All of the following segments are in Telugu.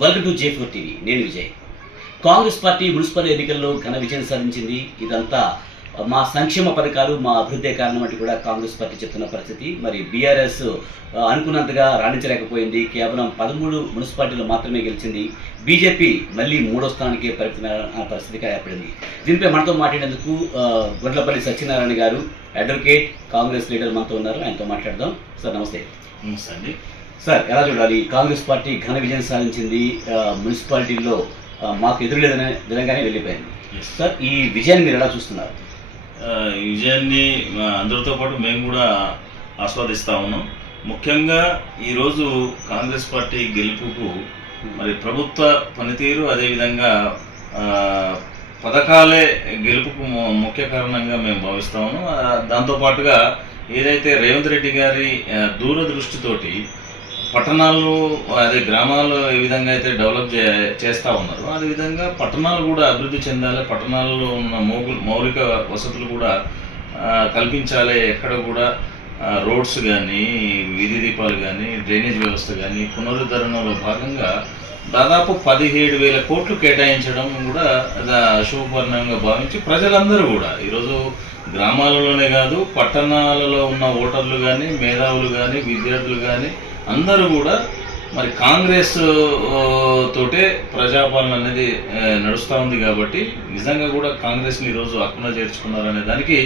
Welcome to J4 TV. నేను విజయ్. కాంగ్రెస్ పార్టీ మున్సిపల్ ఎన్నికల్లో ఘన విజయం సాధించింది. ఇదంతా మా సంక్షేమ పథకాలు, మా అభివృద్ధి కారణం అంటే కూడా కాంగ్రెస్ పార్టీ చెప్తున్న పరిస్థితి. మరి బీఆర్ఎస్ అనుకున్నంతగా రాణించలేకపోయింది. కేవలం 13 మున్సిపాలిటీలు మాత్రమే గెలిచింది. బీజేపీ మళ్ళీ 3వ స్థానానికి పరిమితమైన పరిస్థితిగా ఏర్పడింది. దీనిపై మనతో మాట్లాడేందుకు గుడ్లపల్లి సత్యనారాయణ గారు, అడ్వకేట్, కాంగ్రెస్ లీడర్ మనతో ఉన్నారు. ఆయనతో మాట్లాడదాం. సార్ నమస్తే. నమస్తే అండి. సార్, ఎలా చూడాలి? కాంగ్రెస్ పార్టీ ఘన విజయం సాధించింది. మున్సిపాలిటీల్లో మాకు ఎదురులేదనే విధంగానే వెళ్ళిపోయింది. సార్, ఈ విజయాన్ని మీరు ఎలా చూస్తున్నారు? ఈ విజయాన్ని అందరితో పాటు మేము కూడా ఆస్వాదిస్తా ఉన్నాం. ముఖ్యంగా ఈరోజు కాంగ్రెస్ పార్టీ గెలుపుకు మరి ప్రభుత్వ పనితీరు, అదేవిధంగా పథకాలే గెలుపుకు ముఖ్య కారణంగా మేము భావిస్తా ఉన్నాం. దాంతోపాటుగా ఏదైతే రేవంత్ రెడ్డి గారి దూరదృష్టితోటి పట్టణాలు, అదే గ్రామాలు ఏ విధంగా అయితే డెవలప్ చేస్తూ ఉన్నారు, అదేవిధంగా పట్టణాలు కూడా అభివృద్ధి చెందాలి, పట్టణాల్లో ఉన్న మౌలిక వసతులు కూడా కల్పించాలి. ఎక్కడ కూడా రోడ్స్ కానీ, వీధి దీపాలు కానీ, డ్రైనేజ్ వ్యవస్థ కానీ పునరుద్ధరణలో భాగంగా దాదాపు 17,000 కోట్లు కేటాయించడం కూడా శుభపరిణామంగా భావించి ప్రజలందరూ కూడా ఈరోజు గ్రామాలలోనే కాదు, పట్టణాలలో ఉన్న ఓటర్లు కానీ, మేధావులు కానీ, విద్యార్థులు కానీ అందరూ కూడా మరి కాంగ్రెస్ తోటే ప్రజాపాలన అనేది నడుస్తూ ఉంది. కాబట్టి నిజంగా కూడా కాంగ్రెస్ని ఈరోజు హక్కున చేర్చుకున్నారనే దానికి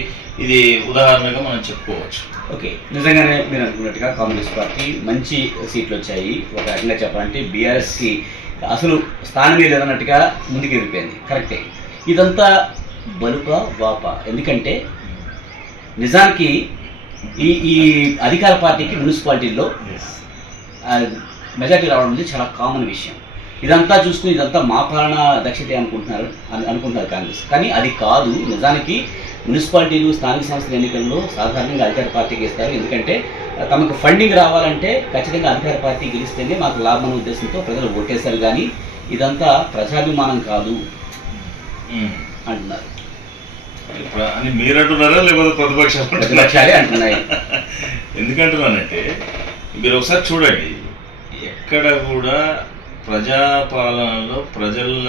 ఇది ఉదాహరణగా మనం చెప్పుకోవచ్చు. ఓకే, నిజంగానే మీరు అనుకున్నట్టుగా కాంగ్రెస్ పార్టీ మంచి సీట్లు వచ్చాయి. ఒక రకంగా చెప్పాలంటే బీఆర్ఎస్కి అసలు స్థానమే లేదన్నట్టుగా ముందుకు వెళ్ళిపోయింది. కరెక్టే. ఇదంతా బలుప వాప. ఎందుకంటే నిజానికి ఈ అధికార పార్టీకి మున్సిపాలిటీల్లో మెజార్టీ రావడం అనేది చాలా కామన్ విషయం. ఇదంతా చూసుకుని ఇదంతా మా పాలన దక్షత అనుకుంటున్నారు కాంగ్రెస్. కానీ అది కాదు. నిజానికి మున్సిపాలిటీలు, స్థానిక సంస్థల ఎన్నికల్లో సాధారణంగా అధికార పార్టీకి ఇస్తారు. ఎందుకంటే తమకు ఫండింగ్ రావాలంటే ఖచ్చితంగా అధికార పార్టీ గెలిస్తేనే మాకు లాభం ఉద్దేశంతో ప్రజలు ఓటేశారు. కానీ ఇదంతా ప్రజాభిమానం కాదు అంటున్నారు. అని మీరు అంటున్నారా, లేకపోతే ప్రతిపక్షాలే అంటున్నాయి? ఎందుకంటున్నానంటే మీరు ఒకసారి చూడండి, ఎక్కడ కూడా ప్రజాపాలనలో ప్రజల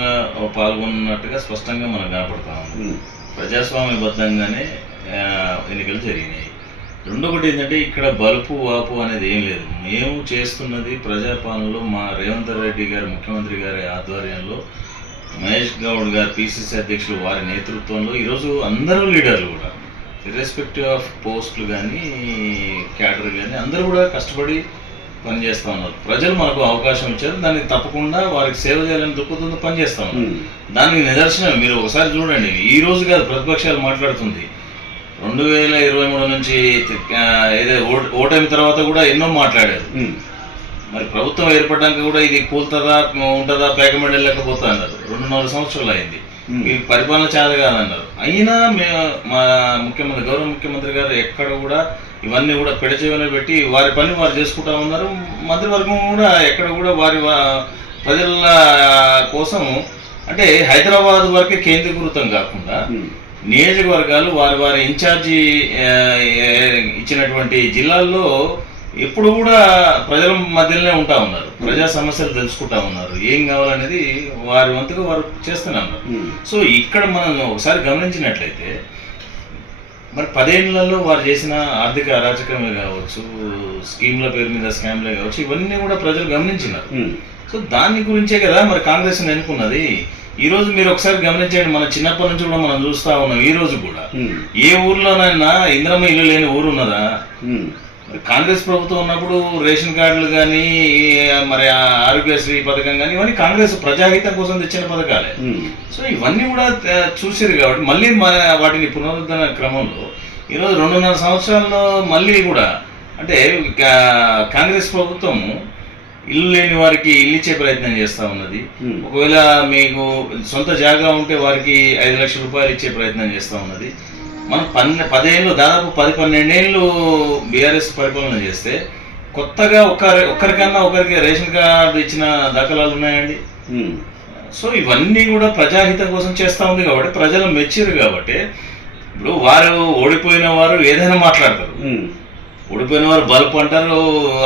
పాల్గొన్నట్టుగా స్పష్టంగా మనకు కనపడతా ఉంది. ప్రజాస్వామ్యబద్ధంగానే ఎన్నికలు జరిగినాయి. రెండొకటి ఏంటంటే ఇక్కడ బలుపు వాపు అనేది ఏం లేదు. మేము చేస్తున్నది ప్రజాపాలనలో మా రేవంత్ రెడ్డి గారు, ముఖ్యమంత్రి గారి ఆధ్వర్యంలో, మహేష్ గౌడ్ గారు పిసిసి అధ్యక్షులు వారి నేతృత్వంలో ఈరోజు అందరూ లీడర్లు కూడా ఇర్రెస్పెక్టివ్ ఆఫ్ పోస్టులు కానీ, క్యాడర్ కానీ అందరూ కూడా కష్టపడి పనిచేస్తూ ఉన్నారు. ప్రజలు మనకు అవకాశం ఇచ్చారు, దానికి తప్పకుండా వారికి సేవ చేయాలని దృక్పథంతో పనిచేస్తూ ఉన్నారు. దానికి నిదర్శనం మీరు ఒకసారి చూడండి. ఈ రోజు కాదు ప్రతిపక్షాలు మాట్లాడుతుంది, 2023 నుంచి ఏదో ఓటమి తర్వాత కూడా ఎన్నో మాట్లాడారు. మరి ప్రభుత్వం ఏర్పడడానికి కూడా ఇది కూలుతుందా, ఉంటుందా, పేకమెండ లేకపోతా అన్నారు. 2-4 సంవత్సరాలు అయింది. ఈ పరిపాలన చేత కాదన్నారు. అయినా మా ముఖ్యమంత్రి, గౌరవ ముఖ్యమంత్రి గారు ఎక్కడ కూడా ఇవన్నీ కూడా పెడచేవలో పెట్టి వారి పని వారు చేసుకుంటా ఉన్నారు. మంత్రివర్గం కూడా ఎక్కడ కూడా వారి ప్రజల కోసం, అంటే హైదరాబాద్ వరకే కేంద్రీకృతం కాకుండా నియోజకవర్గాలు వారి వారి ఇన్ఛార్జి ఇచ్చినటువంటి జిల్లాల్లో ఎప్పుడు కూడా ప్రజల మధ్యలోనే ఉంటా ఉన్నారు. ప్రజా సమస్యలు తెలుసుకుంటా ఉన్నారు. ఏం కావాలనేది వారి వంతుగా వారు చేస్తూనే ఉన్నారు. సో ఇక్కడ మనం ఒకసారి గమనించినట్లయితే మరి 10 ఏళ్లలో వారు చేసిన ఆర్థిక అరాచకమే కావచ్చు, స్కీమ్ల పేరు మీద స్కామ్లే కావచ్చు, ఇవన్నీ కూడా ప్రజలు గమనించినారు. సో దాని గురించే కదా మరి కాంగ్రెస్ ఎన్నుకున్నది. ఈ రోజు మీరు ఒకసారి గమనించండి, మన చిన్నప్పటి నుంచి కూడా మనం చూస్తా ఉన్నాం. ఈ రోజు కూడా ఏ ఊర్లోనైనా ఇందిరమ్మ ఇల్లు లేని ఊరు ఉన్నదా? కాంగ్రెస్ ప్రభుత్వం ఉన్నప్పుడు రేషన్ కార్డులు కానీ, మరి ఆరోగ్యశ్రీ పథకం కానీ, ఇవన్నీ కాంగ్రెస్ ప్రజాహితం కోసం తెచ్చిన పథకాలే. సో ఇవన్నీ కూడా చూసారు కాబట్టి మళ్ళీ వాటిని పునరుద్ధరణ క్రమంలో ఈరోజు 2.5 సంవత్సరాల్లో మళ్ళీ కూడా, అంటే కాంగ్రెస్ ప్రభుత్వము ఇల్లు లేని వారికి ఇల్లు ఇచ్చే ప్రయత్నం చేస్తూ ఉన్నది. ఒకవేళ మీకు సొంత జాగా ఉంటే వారికి 5 లక్షల రూపాయలు ఇచ్చే ప్రయత్నం చేస్తూ ఉన్నది. మనం 10 ఏళ్ళు, దాదాపు 10-12 ఏళ్ళు బీఆర్ఎస్ పరిపాలన చేస్తే కొత్తగా ఒక్కరికన్నా ఒకరికి రేషన్ కార్డు ఇచ్చిన దాఖలాలు ఉన్నాయండి. సో ఇవన్నీ కూడా ప్రజాహితం కోసం చేస్తూ ఉంది. కాబట్టి ప్రజలు మెచ్చారు. కాబట్టి ఇప్పుడు వారు ఓడిపోయిన వారు ఏదైనా మాట్లాడతారు. ఓడిపోయిన వారు బల్బ్ అంటారు,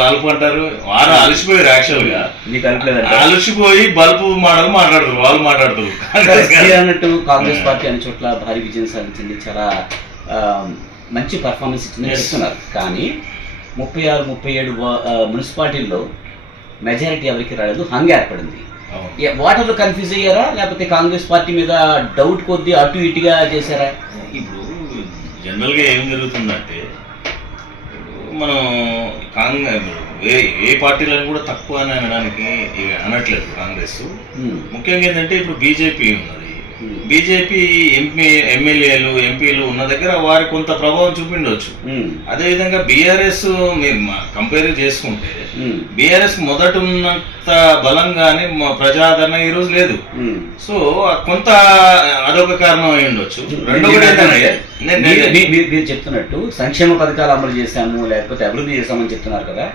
అల్పు అంటారు. వారు అలసిపోయారు యాక్చువల్గా. మీకు అనిపించలేదంటే అలసిపోయి బల్బు మోడల్ మాట్లాడతారు, వాళ్ళు మాట్లాడతారు. అన్నట్టు కాంగ్రెస్ పార్టీ అన్ని చోట్ల భారీ విజయం సాధించింది, చాలా మంచి పర్ఫార్మెన్స్ ఇచ్చిందని చెప్తున్నారు. కానీ 36-37 మున్సిపాలిటీల్లో మెజారిటీ ఎవరికి రాలేదు, హంగ్ ఏర్పడింది. ఓటర్లు కన్ఫ్యూజ్ అయ్యారా, లేకపోతే కాంగ్రెస్ పార్టీ మీద డౌట్ కొద్దీ అటు ఇటుగా చేశారా? ఇప్పుడు జనరల్గా ఏం జరుగుతుందంటే, మనం కాంగ్రెస్ ఏ పార్టీలను కూడా తక్కువ అని అనడానికి అనట్లేదు కాంగ్రెస్. ముఖ్యంగా ఏంటంటే ఇప్పుడు బీజేపీ ఉన్నది. బీజేపీ ఎమ్మెల్యేలు ఎంపీలు ఉన్న దగ్గర వారి కొంత ప్రభావం చూపిండవచ్చు. అదేవిధంగా బీఆర్ఎస్ మీరు కంపేర్ చేసుకుంటే బీఆర్ఎస్ మొదట ఉన్నంత బలంగానే ప్రజాదరణ ఈ రోజు లేదు. సో కొంత అదొక కారణం అయి ఉండొచ్చు. మీరు చెప్తున్నట్టు సంక్షేమ పథకాలు అమలు చేశాము, లేకపోతే అభివృద్ధి చేశామని చెప్తున్నారు కదా.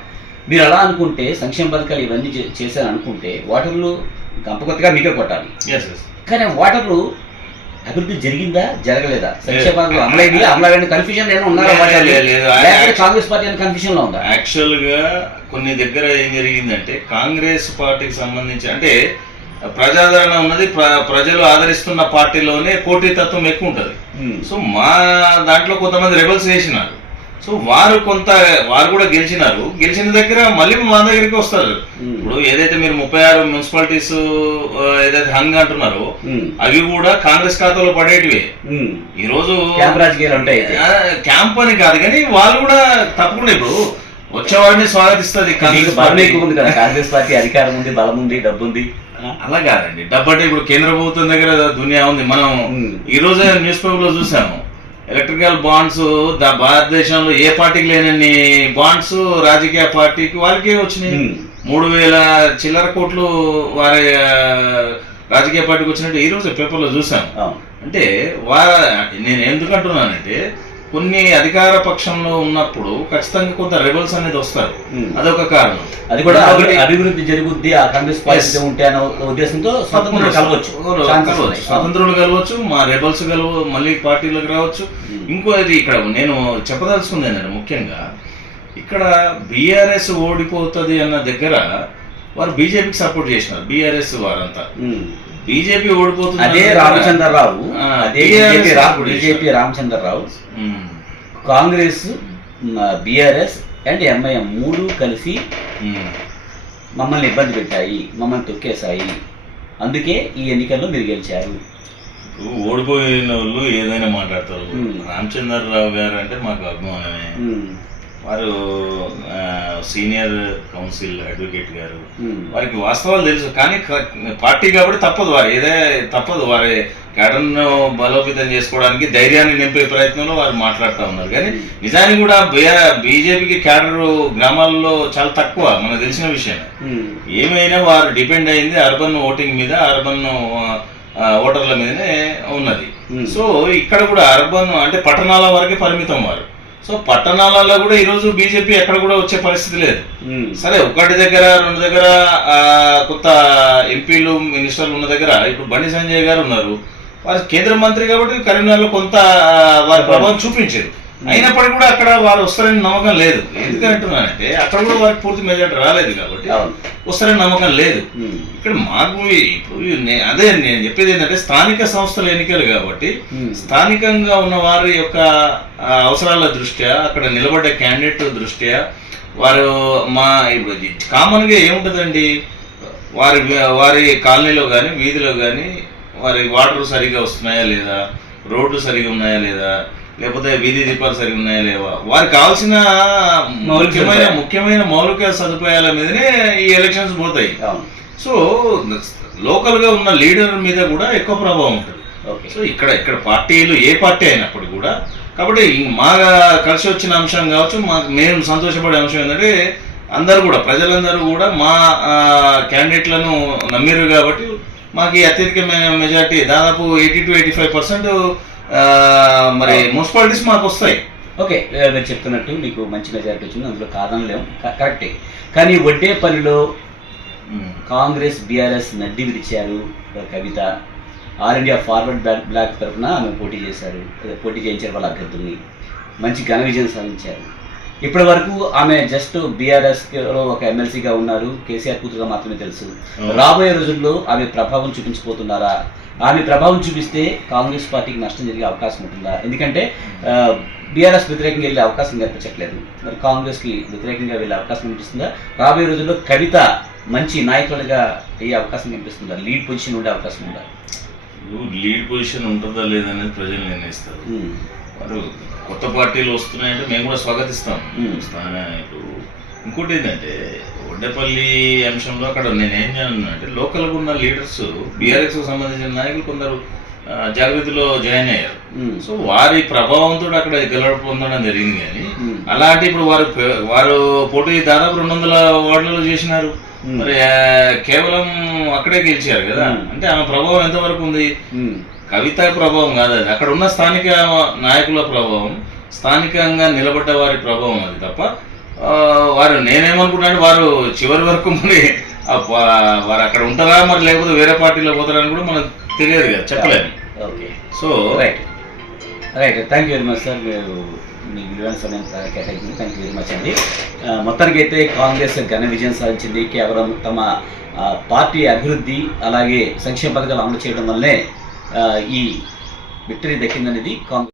మీరు అలా అనుకుంటే, సంక్షేమ పథకాలు ఇవన్నీ చేశాను అనుకుంటే, ఓటర్లు గంపకొత్తగా మీకే కొట్టాలి. కానీ ఓటర్లు అభివృద్ధి జరిగిందా జరగలేదా, సంక్షేమ పథకాలు అమలైంది అమలైన కన్ఫ్యూజన్ ఏమైనా ఉన్నారా, కాంగ్రెస్ పార్టీ కన్ఫ్యూజన్ లో ఉందా? యాక్చువల్ గా కొన్ని దగ్గర ఏం జరిగిందంటే, కాంగ్రెస్ పార్టీకి సంబంధించి అంటే ప్రజాదరణ ఉన్నది, ప్రజలు ఆదరిస్తున్న పార్టీలోనే పోటీతత్వం ఎక్కువ ఉంటది. సో మా దాంట్లో కొంతమంది రెబల్స్ చేసినారు. సో వారు కూడా గెలిచినారు. గెలిచిన దగ్గర మళ్ళీ మా దగ్గరికి వస్తారు. ఇప్పుడు ఏదైతే మీరు 36 మున్సిపాలిటీస్ ఏదైతే హంగ్ అంటున్నారో అవి కూడా కాంగ్రెస్ ఖాతాలో పడేటివే. ఈ రోజు క్యాంప్ అని కాదు, కానీ వాళ్ళు కూడా తప్పకుండా ఇప్పుడు వచ్చేవాడిని స్వాగతిస్తుంది. కాంగ్రెస్ పార్టీ అధికారం ఉంది, బలం ఉంది, డబ్బు ఉంది. అలా కాదండి, డబ్బు అంటే ఇప్పుడు కేంద్ర ప్రభుత్వం దగ్గర దునియా ఉంది. మనం ఈ రోజే న్యూస్ పేపర్ లో చూసాము, ఎలక్ట్రికల్ బాండ్స్ భారతదేశంలో ఏ పార్టీకి లేనన్ని బాండ్స్ రాజకీయ పార్టీకి వాళ్ళకే వచ్చినాయి. 3,000 చిల్లర కోట్లు వారి రాజకీయ పార్టీకి వచ్చినట్టు ఈ రోజు పేపర్లో చూసాను. అంటే నేను ఎందుకు అంటున్నానంటే, కొన్ని అధికార పక్షంలో ఉన్నప్పుడు ఖచ్చితంగా కొంత రెబల్స్ అనేది వస్తారు, అదొక కారణం. అది కూడా అభివృద్ధి జరుగుద్ది ఆ కాంగ్రెస్ పార్టీ ఉంటే అనే ఉద్దేశంతో స్వతంత్రులు కలవచ్చు, మా రెబల్స్ మళ్ళీ పార్టీలకు రావచ్చు. ఇంకోది ఇక్కడ నేను చెప్పదలుచుకుంది ఏంటంటే, ముఖ్యంగా ఇక్కడ బీఆర్ఎస్ ఓడిపోతుంది అన్న దగ్గర వారు బీజేపీకి సపోర్ట్ చేసినారు. బీఆర్ఎస్ వారంతా బీజేపీ ఓడిపోతుంది, అదే Ramachandrarao, BJP Ramachandrarao, Congress, BRS and MIM 3 కలిసి మమ్మల్ని ఇబ్బంది పెట్టాయి, మమ్మల్ని తొక్కేశాయి, అందుకే ఈ ఎన్నికల్లో మీరు గెలిచారు. ఓడిపోయిన వాళ్ళు ఏదైనా మాట్లాడతారు. రామచంద్రరావు గారు అంటే మాకు అభిమానమే. వారు సీనియర్ కౌన్సిల్ అడ్వకేట్ గారు, వారికి వాస్తవాలు తెలుసు. కానీ పార్టీ కాబట్టి తప్పదు వారి కేడర్ను బలోపేతం చేసుకోవడానికి ధైర్యాన్ని నింపే ప్రయత్నంలో వారు మాట్లాడుతూ ఉన్నారు. కానీ నిజానికి కూడా బీజేపీకి కేడర్ గ్రామాల్లో చాలా తక్కువ, మనకు తెలిసిన విషయం. ఏమైనా వారు డిపెండ్ అయింది అర్బన్ ఓటింగ్ మీద, అర్బన్ ఓటర్ల మీదనే ఉన్నది. సో ఇక్కడ కూడా అర్బన్ అంటే పట్టణాల వరకే పరిమితం వారు. సో పట్టణాలలో కూడా ఈరోజు బీజేపీ ఎక్కడ కూడా వచ్చే పరిస్థితి లేదు. సరే, 1 దగ్గర 2 దగ్గర కొత్త ఎంపీలు మినిస్టర్లు ఉన్న దగ్గర ఇప్పుడు బండి సంజయ్ గారు ఉన్నారు. వారు కేంద్ర మంత్రి కాబట్టి కరీంనగర్లో కొంత వారి ప్రభావం చూపించారు. అయినప్పటికీ కూడా అక్కడ వారు వస్తారని నమ్మకం లేదు. ఎందుకంటున్నానంటే అక్కడ కూడా వారికి పూర్తి మెజార్టీ రాలేదు కాబట్టి వస్తారని నమ్మకం లేదు. ఇక్కడ మాకు ఇప్పుడు అదే నేను చెప్పేది ఏంటంటే, స్థానిక సంస్థల ఎన్నికలు కాబట్టి స్థానికంగా ఉన్న వారి యొక్క అవసరాల దృష్ట్యా, అక్కడ నిలబడ్డ క్యాండిడేట్ దృష్ట్యా వారు ఇప్పుడు కామన్గా ఏముంటుందండి, వారి కాలనీలో కానీ వీధిలో కానీ వారి వాటర్ సరిగా వస్తున్నాయా లేదా, రోడ్లు సరిగా ఉన్నాయా లేదా, లేకపోతే వీధి దీపాలు సరిగా ఉన్నాయా లేవా, వారికి కావాల్సిన ముఖ్యమైన మౌలిక సదుపాయాల మీదనే ఈ ఎలక్షన్స్ పోతాయి. సో లోకల్ గా ఉన్న లీడర్ మీద కూడా ఎక్కువ ప్రభావం ఉంటుంది. సో ఇక్కడ పార్టీలు ఏ పార్టీ అయినప్పుడు కూడా, కాబట్టి మా కలిసి వచ్చిన అంశం కావచ్చు, మేము సంతోషపడే అంశం ఏంటంటే, అందరూ కూడా ప్రజలందరూ కూడా మా క్యాండిడేట్లను నమ్మిరు కాబట్టి మాకు అత్యధికమైన మెజార్టీ దాదాపు 80-85% మరి మున్సిపాలిటీస్ మాకు వస్తాయి. ఓకే, మీరు చెప్తున్నట్టు మీకు మంచి మెజారిటీ వచ్చింది, అందులో కాదనలేము, కరెక్టే. కానీ వడ్డే పనిలో కాంగ్రెస్ బీఆర్ఎస్ నడ్డి విరిచారు. కవిత ఆల్ ఇండియా ఫార్వర్డ్ బ్లాక్ తరఫున ఆమె పోటీ చేయించారు వాళ్ళ అభ్యర్థుల్ని, మంచి ఘన విజయం సాధించారు. ఇప్పటి వరకు ఆమె జస్ట్ బీఆర్ఎస్ లో ఒక ఎమ్మెల్సీగా ఉన్నారు, కేసీఆర్ కూతురుగా మాత్రమే తెలుసు. రాబోయే రోజుల్లో ఆమె ప్రభావం చూపించబోతున్నారా? ఆమె ప్రభావం చూపిస్తే కాంగ్రెస్ పార్టీకి నష్టం జరిగే అవకాశం ఉంటుందా? ఎందుకంటే బీఆర్ఎస్ వ్యతిరేకంగా వెళ్ళే అవకాశం కనిపించట్లేదు, మరి కాంగ్రెస్కి వ్యతిరేకంగా వెళ్ళే అవకాశం కనిపిస్తుందా? రాబోయే రోజుల్లో కవిత మంచి నాయకులుగా అయ్యే అవకాశం కనిపిస్తుందా? లీడ్ పొజిషన్ ఉండే అవకాశం ఉందా? లీడ్ పొజిషన్ ఉంటుందా లేదనేది ప్రజలు నిర్ణయిస్తారు. వారు కొత్త పార్టీలు వస్తున్నాయంటే మేము కూడా స్వాగతిస్తాం. ఇప్పుడు ఇంకోటి ఏంటంటే వడ్డేపల్లి అంశంలో అక్కడ నేనేం చేయాలంటే లోకల్గా ఉన్న లీడర్స్ బీఆర్ఎస్ సంబంధించిన నాయకులు కొందరు జాగృతిలో జాయిన్ అయ్యారు. సో వారి ప్రభావంతో అక్కడ గెలవ పొందడం జరిగింది. కానీ అలాంటి ఇప్పుడు వారు పోటీ దాదాపు 200 వార్డులలో చేసినారు, మరి కేవలం అక్కడే గెలిచారు కదా. అంటే ఆమె ప్రభావం ఎంతవరకు ఉంది? కవిత ప్రభావం కాదు అది, అక్కడ ఉన్న స్థానిక నాయకుల ప్రభావం, స్థానికంగా నిలబడ్డ వారి ప్రభావం అది తప్ప వారు నేనేమనుకుంటున్నాను వారు చివరి వరకు మరి వారు అక్కడ ఉంటారా మరి లేకపోతే వేరే పార్టీలో పోతారని కూడా మనకు తెలియదు కదా, చెప్పలేము. Okay, so right thank you very much sir, మీరు మీ విలువైన సమయం కేటాయించింది. థ్యాంక్ యూ వెరీ మచ్ అండి. మొత్తానికైతే కాంగ్రెస్ ఘన విజయం సాధించింది. కేవలం తమ పార్టీ అభివృద్ధి అలాగే సంక్షేమ పథకాలు అమలు చేయడం వల్లే ఈ విక్టరీ దక్కిందనేది కాంగ్రెస్